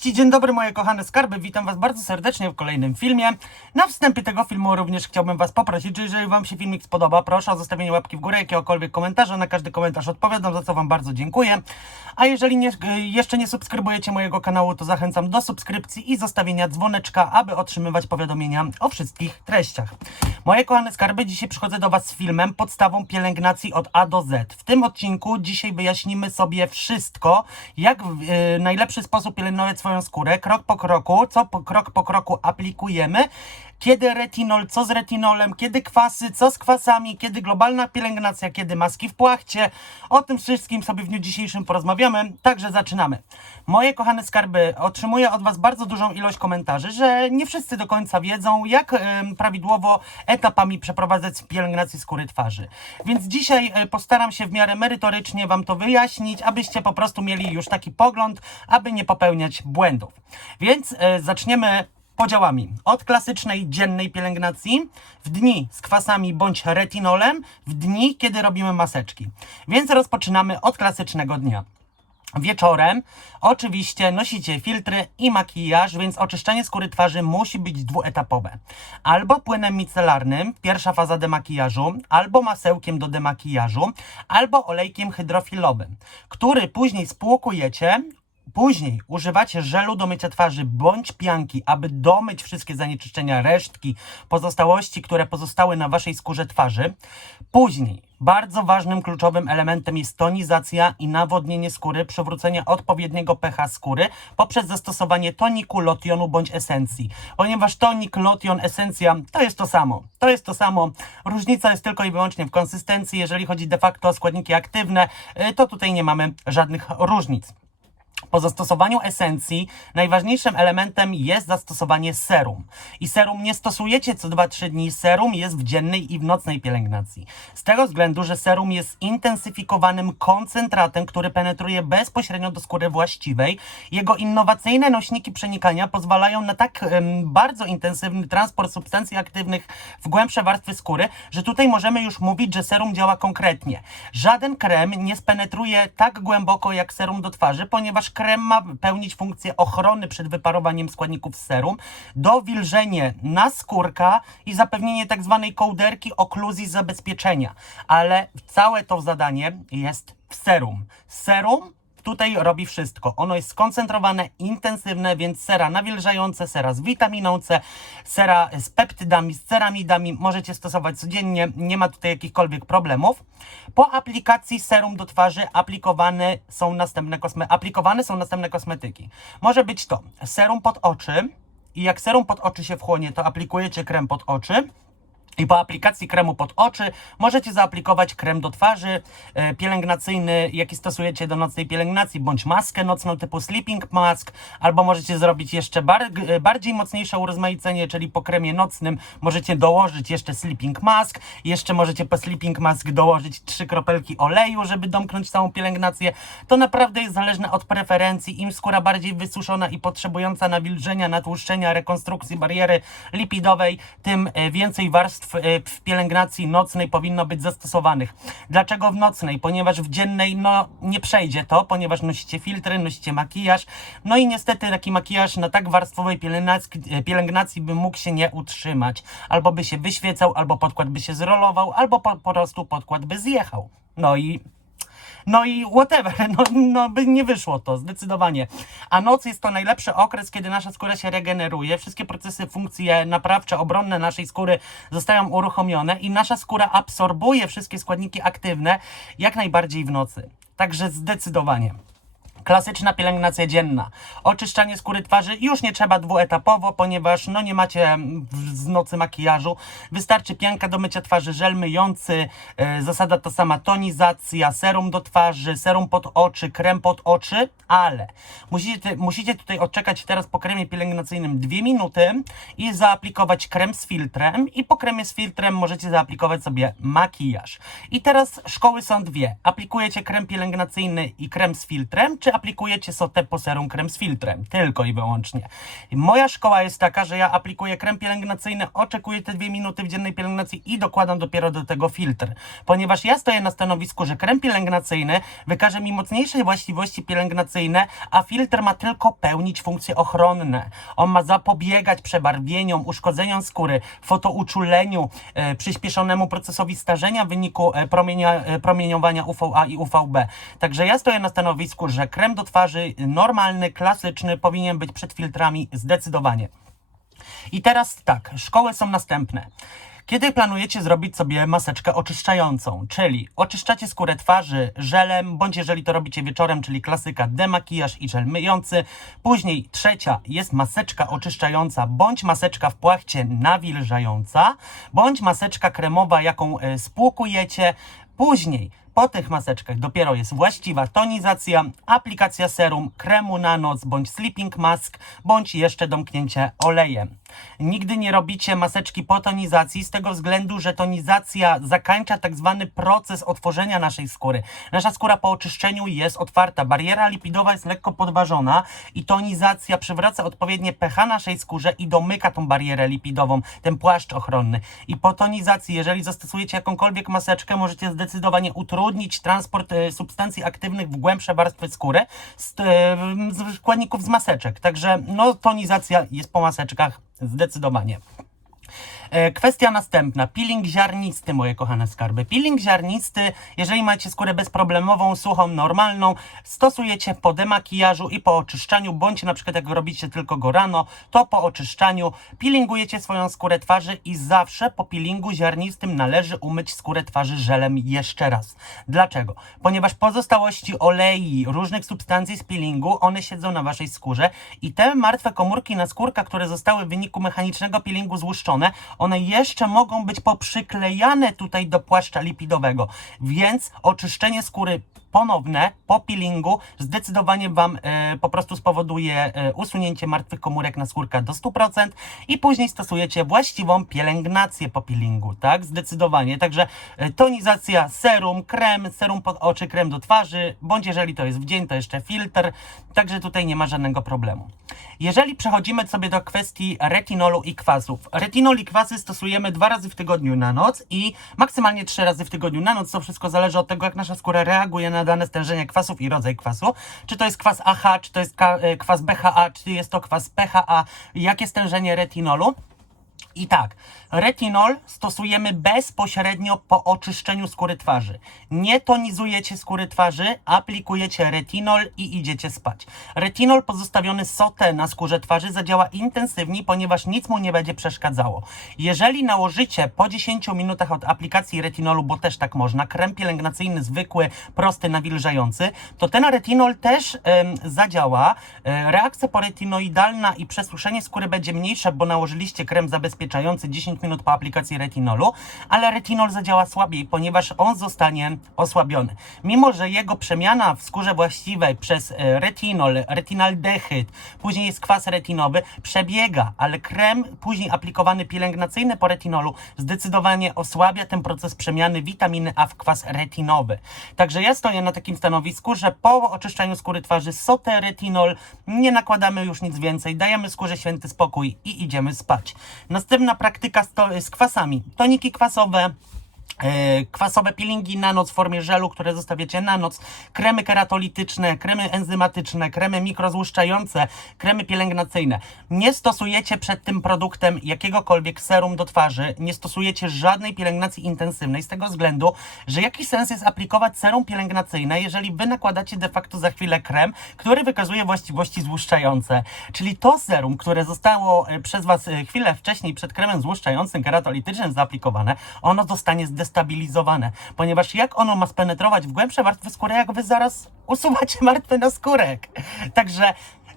Cześć, dzień dobry moje kochane skarby, witam was bardzo serdecznie w kolejnym filmie. Na wstępie tego filmu również chciałbym was poprosić, że jeżeli wam się filmik spodoba, proszę o zostawienie łapki w górę, jakiegokolwiek komentarza, na każdy komentarz odpowiadam, za co wam bardzo dziękuję. A jeżeli nie, jeszcze nie subskrybujecie mojego kanału, to zachęcam do subskrypcji i zostawienia dzwoneczka, aby otrzymywać powiadomienia o wszystkich treściach. Moje kochane skarby, dzisiaj przychodzę do was z filmem podstawą pielęgnacji od A do Z. W tym odcinku dzisiaj wyjaśnimy sobie wszystko, jak w e, najlepszy sposób pielęgnować swoją skórę, krok po kroku, co po, krok po kroku aplikujemy, kiedy retinol, co z retinolem, kiedy kwasy, co z kwasami, kiedy globalna pielęgnacja, kiedy maski w płachcie. O tym wszystkim sobie w dniu dzisiejszym porozmawiamy, także zaczynamy. Moje kochane skarby, otrzymuję od Was bardzo dużą ilość komentarzy, że nie wszyscy do końca wiedzą, jak em, prawidłowo etapami przeprowadzać pielęgnację skóry twarzy. Więc dzisiaj e, postaram się w miarę merytorycznie Wam to wyjaśnić, abyście po prostu mieli już taki pogląd, aby nie popełniać błędów. Więc e, zaczniemy podziałami. Od klasycznej dziennej pielęgnacji w dni z kwasami bądź retinolem, w dni, kiedy robimy maseczki. Więc rozpoczynamy od klasycznego dnia. Wieczorem oczywiście nosicie filtry i makijaż, więc oczyszczenie skóry twarzy musi być dwuetapowe. Albo płynem micelarnym, pierwsza faza demakijażu, albo masełkiem do demakijażu, albo olejkiem hydrofilowym, który później spłukujecie, Później używacie żelu do mycia twarzy bądź pianki, aby domyć wszystkie zanieczyszczenia, resztki, pozostałości, które pozostały na waszej skórze twarzy. Później bardzo ważnym, kluczowym elementem jest tonizacja i nawodnienie skóry, przywrócenie odpowiedniego pH skóry poprzez zastosowanie toniku, lotionu bądź esencji. Ponieważ tonik, lotion, esencja to jest to samo. To jest to samo. Różnica jest tylko i wyłącznie w konsystencji. Jeżeli chodzi de facto o składniki aktywne, y, to tutaj nie mamy żadnych różnic. Po zastosowaniu esencji najważniejszym elementem jest zastosowanie serum. I serum nie stosujecie co 2-3 dni. Serum jest w dziennej i w nocnej pielęgnacji. Z tego względu, że serum jest intensyfikowanym koncentratem, który penetruje bezpośrednio do skóry właściwej. Jego innowacyjne nośniki przenikania pozwalają na tak em, bardzo intensywny transport substancji aktywnych w głębsze warstwy skóry, że tutaj możemy już mówić, że serum działa konkretnie. Żaden krem nie spenetruje tak głęboko jak serum do twarzy, ponieważ krem ma pełnić funkcję ochrony przed wyparowaniem składników z serum, dowilżenie naskórka i zapewnienie tak zwanej kołderki okluzji zabezpieczenia. Ale całe to zadanie jest w serum. Serum tutaj robi wszystko. Ono jest skoncentrowane, intensywne, więc sera nawilżające, sera z witaminą C, sera z peptydami, z ceramidami możecie stosować codziennie, nie ma tutaj jakichkolwiek problemów. Po aplikacji serum do twarzy aplikowane są następne, kosme- aplikowane są następne kosmetyki. Może być to serum pod oczy i jak serum pod oczy się wchłonie, to aplikujecie krem pod oczy. I po aplikacji kremu pod oczy możecie zaaplikować krem do twarzy e, pielęgnacyjny, jaki stosujecie do nocnej pielęgnacji, bądź maskę nocną typu sleeping mask, albo możecie zrobić jeszcze bar e, bardziej mocniejsze urozmaicenie, czyli po kremie nocnym możecie dołożyć jeszcze sleeping mask, jeszcze możecie po sleeping mask dołożyć trzy kropelki oleju, żeby domknąć całą pielęgnację. To naprawdę jest zależne od preferencji. Im skóra bardziej wysuszona i potrzebująca nawilżenia, natłuszczenia, rekonstrukcji bariery lipidowej, tym e, więcej warstw e, w pielęgnacji nocnej powinno być zastosowanych. Dlaczego w nocnej? Ponieważ w dziennej no nie przejdzie to, ponieważ nosicie filtry, nosicie makijaż. No i niestety taki makijaż na tak warstwowej pielęgnacji, pielęgnacji by mógł się nie utrzymać. Albo by się wyświecał, albo podkład by się zrolował, albo po, po prostu podkład by zjechał. No i no i whatever, no, no by nie wyszło to, zdecydowanie. A noc jest to najlepszy okres, kiedy nasza skóra się regeneruje, wszystkie procesy, funkcje naprawcze, obronne naszej skóry zostają uruchomione i nasza skóra absorbuje wszystkie składniki aktywne jak najbardziej w nocy. Także zdecydowanie. Klasyczna pielęgnacja dzienna. Oczyszczanie skóry twarzy już nie trzeba dwuetapowo, ponieważ no nie macie mm, z nocy makijażu. Wystarczy pianka do mycia twarzy, żel myjący, e, zasada ta sama tonizacja, serum do twarzy, serum pod oczy, krem pod oczy, ale musicie, musicie tutaj odczekać teraz po kremie pielęgnacyjnym dwie minuty i zaaplikować krem z filtrem i po kremie z filtrem możecie zaaplikować sobie makijaż. I teraz szkoły są dwie. Aplikujecie krem pielęgnacyjny i krem z filtrem, czy aplikujecie sotę po serum krem z filtrem, tylko i wyłącznie. Moja szkoła jest taka, że ja aplikuję krem pielęgnacyjny, oczekuję te dwie minuty w dziennej pielęgnacji i dokładam dopiero do tego filtr. Ponieważ ja stoję na stanowisku, że krem pielęgnacyjny wykaże mi mocniejsze właściwości pielęgnacyjne, a filtr ma tylko pełnić funkcje ochronne. On ma zapobiegać przebarwieniom, uszkodzeniom skóry, fotouczuleniu, e, przyspieszonemu procesowi starzenia w wyniku e, promienia, e, promieniowania UVA i UVB. Także ja stoję na stanowisku, że krem do twarzy normalny, klasyczny powinien być przed filtrami zdecydowanie. I teraz tak, szkoły są następne. Kiedy planujecie zrobić sobie maseczkę oczyszczającą, czyli oczyszczacie skórę twarzy żelem, bądź jeżeli to robicie wieczorem, czyli klasyka demakijaż i żel myjący. Później trzecia jest maseczka oczyszczająca, bądź maseczka w płachcie nawilżająca, bądź maseczka kremowa, jaką e, spłukujecie. Później po tych maseczkach dopiero jest właściwa tonizacja, aplikacja serum, kremu na noc, bądź sleeping mask, bądź jeszcze domknięcie olejem. Nigdy nie robicie maseczki po tonizacji z tego względu, że tonizacja zakańcza tak zwany proces otworzenia naszej skóry. Nasza skóra po oczyszczeniu jest otwarta, bariera lipidowa jest lekko podważona i tonizacja przywraca odpowiednie pH naszej skórze i domyka tą barierę lipidową, ten płaszcz ochronny. I po tonizacji, jeżeli zastosujecie jakąkolwiek maseczkę, możecie zdecydowanie utrudnić transport e, substancji aktywnych w głębsze warstwy skóry z, e, z składników z maseczek. Także no, tonizacja jest po maseczkach zdecydowanie. E, Kwestia następna. Peeling ziarnisty, moje kochane skarby. Peeling ziarnisty, jeżeli macie skórę bezproblemową, suchą, normalną, stosujecie po demakijażu i po oczyszczaniu, bądź na przykład jak robicie tylko go rano, to po oczyszczaniu peelingujecie swoją skórę twarzy i zawsze po peelingu ziarnistym należy umyć skórę twarzy żelem jeszcze raz. Dlaczego? Ponieważ pozostałości olei, różnych substancji z peelingu, one siedzą na waszej skórze i te martwe komórki na skórkach, które zostały w wyniku mechanicznego peelingu złuszczone, one jeszcze mogą być poprzyklejane tutaj do płaszcza lipidowego, więc oczyszczenie skóry ponowne po peelingu zdecydowanie Wam e, po prostu spowoduje e, usunięcie martwych komórek na skórka do 100% i później stosujecie właściwą pielęgnację po peelingu, tak? Zdecydowanie. Także e, tonizacja, serum, krem, serum pod oczy, krem do twarzy, bądź jeżeli to jest w dzień, to jeszcze filtr, także tutaj nie ma żadnego problemu. Jeżeli przechodzimy sobie do kwestii retinolu i kwasów. Retinol i kwasy stosujemy dwa razy w tygodniu na noc i maksymalnie trzy razy w tygodniu na noc. To wszystko zależy od tego, jak nasza skóra reaguje na dane stężenie kwasów i rodzaj kwasu. Czy to jest kwas AH, czy to jest e, kwas BHA, czy jest to kwas PHA, jakie stężenie retinolu. I tak, retinol stosujemy bezpośrednio po oczyszczeniu skóry twarzy. Nie tonizujecie skóry twarzy, aplikujecie retinol i idziecie spać. Retinol pozostawiony sotę na skórze twarzy zadziała intensywniej, ponieważ nic mu nie będzie przeszkadzało. Jeżeli nałożycie po 10 minutach od aplikacji retinolu, bo też tak można, krem pielęgnacyjny zwykły, prosty, nawilżający, to ten retinol też em, zadziała. E, reakcja poretinoidalna i przesuszenie skóry będzie mniejsze, bo nałożyliście krem zabezpieczający 10 minut po aplikacji retinolu, ale retinol zadziała słabiej, ponieważ on zostanie osłabiony. Mimo, że jego przemiana w skórze właściwej przez e, retinol, retinaldehyd, później jest kwas retinowy, przebiega, ale krem później aplikowany pielęgnacyjny po retinolu zdecydowanie osłabia ten proces przemiany witaminy A w kwas retinowy. Także ja stoję na takim stanowisku, że po oczyszczaniu skóry twarzy sotę retinol, nie nakładamy już nic więcej, dajemy skórze święty spokój i idziemy spać. Następna praktyka sto- z kwasami. Toniki kwasowe, kwasowe peelingi na noc w formie żelu, które zostawiacie na noc, kremy keratolityczne, kremy enzymatyczne, kremy mikrozłuszczające, kremy pielęgnacyjne. Nie stosujecie przed tym produktem jakiegokolwiek serum do twarzy, nie stosujecie żadnej pielęgnacji intensywnej z tego względu, że jaki sens jest aplikować serum pielęgnacyjne, jeżeli wy nakładacie de facto za chwilę krem, który wykazuje właściwości złuszczające. Czyli to serum, które zostało e, przez was e, chwilę wcześniej przed kremem złuszczającym keratolitycznym zaaplikowane, ono zostanie zdestabilizowane, ponieważ jak ono ma spenetrować w głębsze warstwy skóry, jak wy zaraz usuwacie martwy naskórek. Także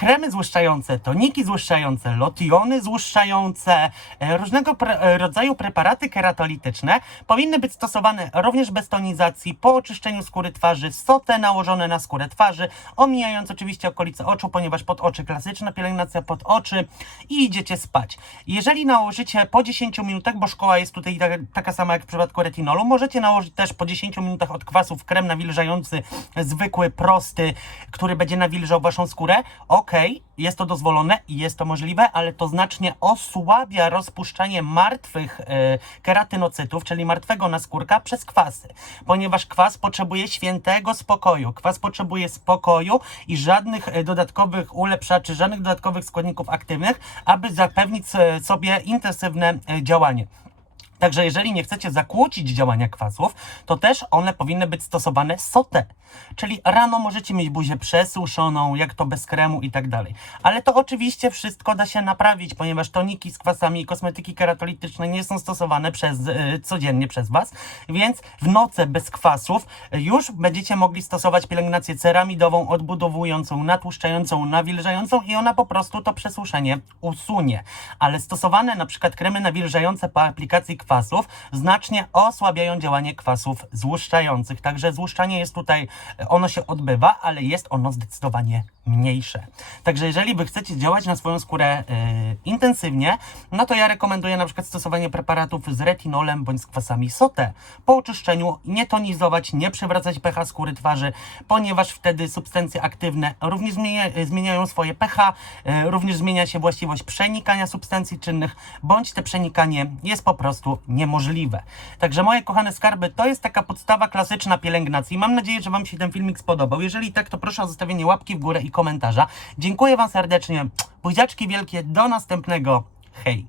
kremy złuszczające, toniki złuszczające, lotiony złuszczające, e, różnego pre, e, rodzaju preparaty keratolityczne powinny być stosowane również bez tonizacji, po oczyszczeniu skóry twarzy, sotę nałożone na skórę twarzy, omijając oczywiście okolice oczu, ponieważ pod oczy klasyczna pielęgnacja pod oczy i idziecie spać. Jeżeli nałożycie po 10 minutach, bo szkoła jest tutaj taka, sama jak w przypadku retinolu, możecie nałożyć też po 10 minutach od kwasów krem nawilżający, zwykły, prosty, który będzie nawilżał waszą skórę. Okej, jest to dozwolone i jest to możliwe, ale to znacznie osłabia rozpuszczanie martwych e, keratynocytów, czyli martwego naskórka przez kwasy, ponieważ kwas potrzebuje świętego spokoju. Kwas potrzebuje spokoju i żadnych e, dodatkowych ulepszaczy, żadnych dodatkowych składników aktywnych, aby zapewnić e, sobie intensywne działanie. Także jeżeli nie chcecie zakłócić działania kwasów, to też one powinny być stosowane sote. Czyli rano możecie mieć buzię przesuszoną, jak to bez kremu i tak dalej. Ale to oczywiście wszystko da się naprawić, ponieważ toniki z kwasami i kosmetyki keratolityczne nie są stosowane przez, y, codziennie przez Was, więc w nocy bez kwasów już będziecie mogli stosować pielęgnację ceramidową, odbudowującą, natłuszczającą, nawilżającą i ona po prostu to przesuszenie usunie. Ale stosowane na przykład kremy nawilżające po aplikacji kwasów znacznie osłabiają działanie kwasów złuszczających. Także złuszczanie jest tutaj, ono się odbywa, ale jest ono zdecydowanie mniejsze. Także jeżeli wy chcecie działać na swoją skórę e, intensywnie, no to ja rekomenduję na przykład stosowanie preparatów z retinolem bądź z kwasami SOTE. Po oczyszczeniu nie tonizować, nie przewracać pH skóry twarzy, ponieważ wtedy substancje aktywne również zmienia, e, zmieniają swoje pH, e, również zmienia się właściwość przenikania substancji czynnych, bądź te przenikanie jest po prostu niemożliwe. Także moje kochane skarby, to jest taka podstawa klasyczna pielęgnacji. Mam nadzieję, że Wam się ten filmik spodobał. Jeżeli tak, to proszę o zostawienie łapki w górę i komentarza. Dziękuję Wam serdecznie. Buziaczki wielkie, do następnego. Hej!